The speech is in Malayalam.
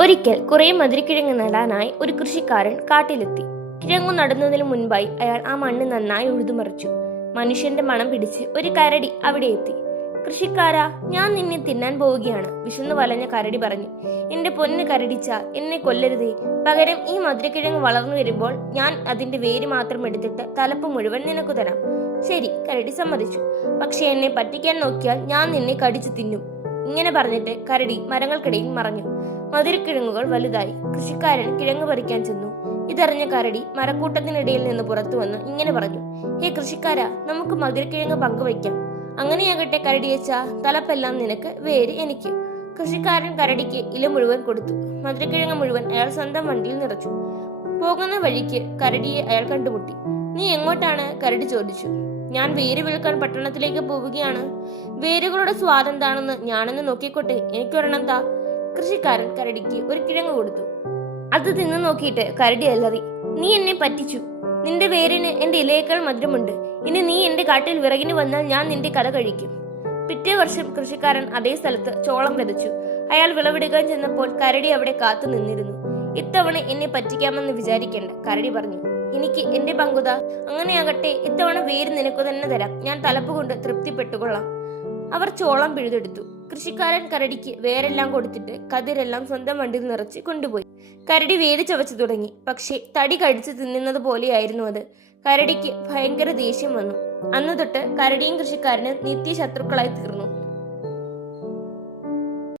ഒരിക്കൽ കുറെ മധുരക്കിഴങ്ങ് നടാനായി ഒരു കൃഷിക്കാരൻ കാട്ടിലെത്തി. കിഴങ്ങു നടുന്നതിന് മുൻപായി അയാൾ ആ മണ്ണ് നന്നായി ഉഴുതുമറിച്ചു. മനുഷ്യന്റെ മണം പിടിച്ച് ഒരു കരടി അവിടെ എത്തി. കൃഷിക്കാരാ, ഞാൻ നിന്നെ തിന്നാൻ പോവുകയാണ്, വിശന്നു വലഞ്ഞ കരടി പറഞ്ഞു. എന്റെ പൊന്ന് കരടിച്ച, എന്നെ കൊല്ലരുതേ. പകരം ഈ മധുരക്കിഴങ്ങ് വളർന്നു വരുമ്പോൾ ഞാൻ അതിന്റെ വേര് മാത്രം എടുത്തിട്ട് തലപ്പ് മുഴുവൻ നിനക്ക് തരാം. ശരി, കരടി സമ്മതിച്ചു. പക്ഷെ എന്നെ പറ്റിക്കാൻ നോക്കിയാൽ ഞാൻ നിന്നെ കടിച്ചു തിന്നും. ഇങ്ങനെ പറഞ്ഞിട്ട് കരടി മരങ്ങൾക്കിടയിൽ മറഞ്ഞു. മധുരക്കിഴങ്ങുകൾ വലുതായി. കൃഷിക്കാരൻ കിഴങ്ങ് പറിക്കാൻ ചെന്നു. ഇതറിഞ്ഞ കരടി മരക്കൂട്ടത്തിനിടയിൽ നിന്ന് പുറത്തു വന്ന് ഇങ്ങനെ പറഞ്ഞു: ഹേ കൃഷിക്കാരാ, നമുക്ക് മധുരക്കിഴങ്ങ് പങ്കുവയ്ക്കാം. അങ്ങനെയാകട്ടെ കരടിയച്ച, തലപ്പെല്ലാം നിനക്ക്, വേര് എനിക്ക്. കൃഷിക്കാരൻ കരടിക്ക് ഇല മുഴുവൻ കൊടുത്തു. മധുരക്കിഴങ്ങ് മുഴുവൻ അയാൾ സ്വന്തം വണ്ടിയിൽ നിറച്ചു. പോകുന്ന വഴിക്ക് കരടിയെ അയാൾ കണ്ടുമുട്ടി. നീ എങ്ങോട്ടാണ്? കരടി ചോദിച്ചു. ഞാൻ വേര് വിൽക്കാൻ പട്ടണത്തിലേക്ക് പോവുകയാണ്. വേരുകളുടെ സ്വാദ് എന്താണെന്ന് ഞാനൊന്ന് നോക്കിക്കോട്ടെ, എനിക്കൊരെണ്ണം താ. കൃഷിക്കാരൻ കരടിക്ക് ഒരു കിഴങ്ങ് കൊടുത്തു. അത് തിന്നു നോക്കിയിട്ട് കരടി അലറി: നീ എന്നെ പറ്റിച്ചു. നിന്റെ വേരിന് എന്റെ ഇലയേക്കാൾ മധുരമുണ്ട്. ഇനി നീ എന്റെ കാട്ടിൽ വിറകിന് വന്നാൽ ഞാൻ നിന്റെ കഥ കഴിക്കും. പിറ്റേ വർഷം കൃഷിക്കാരൻ അതേ സ്ഥലത്ത് ചോളം വിതച്ചു. അയാൾ വിളവെടുക്കാൻ ചെന്നപ്പോൾ കരടി അവിടെ കാത്തു നിന്നിരുന്നു. ഇത്തവണ എന്നെ പറ്റിക്കാമെന്ന് വിചാരിക്കേണ്ട, കരടി പറഞ്ഞു. എനിക്ക് എന്റെ പങ്കുത. അങ്ങനെയാകട്ടെ, ഇത്തവണ വേര് നിനക്ക് തന്നെ തരാം. ഞാൻ തലപ്പ് കൊണ്ട് തൃപ്തിപ്പെട്ടുകൊള്ളാം. അവർ ചോളം പിഴുതെടുത്തു. കൃഷിക്കാരൻ കരടിക്ക് വേരെല്ലാം കൊടുത്തിട്ട് കതിരെല്ലാം സ്വന്തം വണ്ടിയിൽ നിറച്ച് കൊണ്ടുപോയി. കരടി വേര് ചവച്ചു തുടങ്ങി. പക്ഷേ തടി കടിച്ചു തിന്നുന്നത് പോലെയായിരുന്നു അത്. കരടിക്ക് ഭയങ്കര ദേഷ്യം വന്നു. അന്നു തൊട്ട് കരടിയും കൃഷിക്കാരന് നിത്യശത്രുക്കളായി തീർന്നു.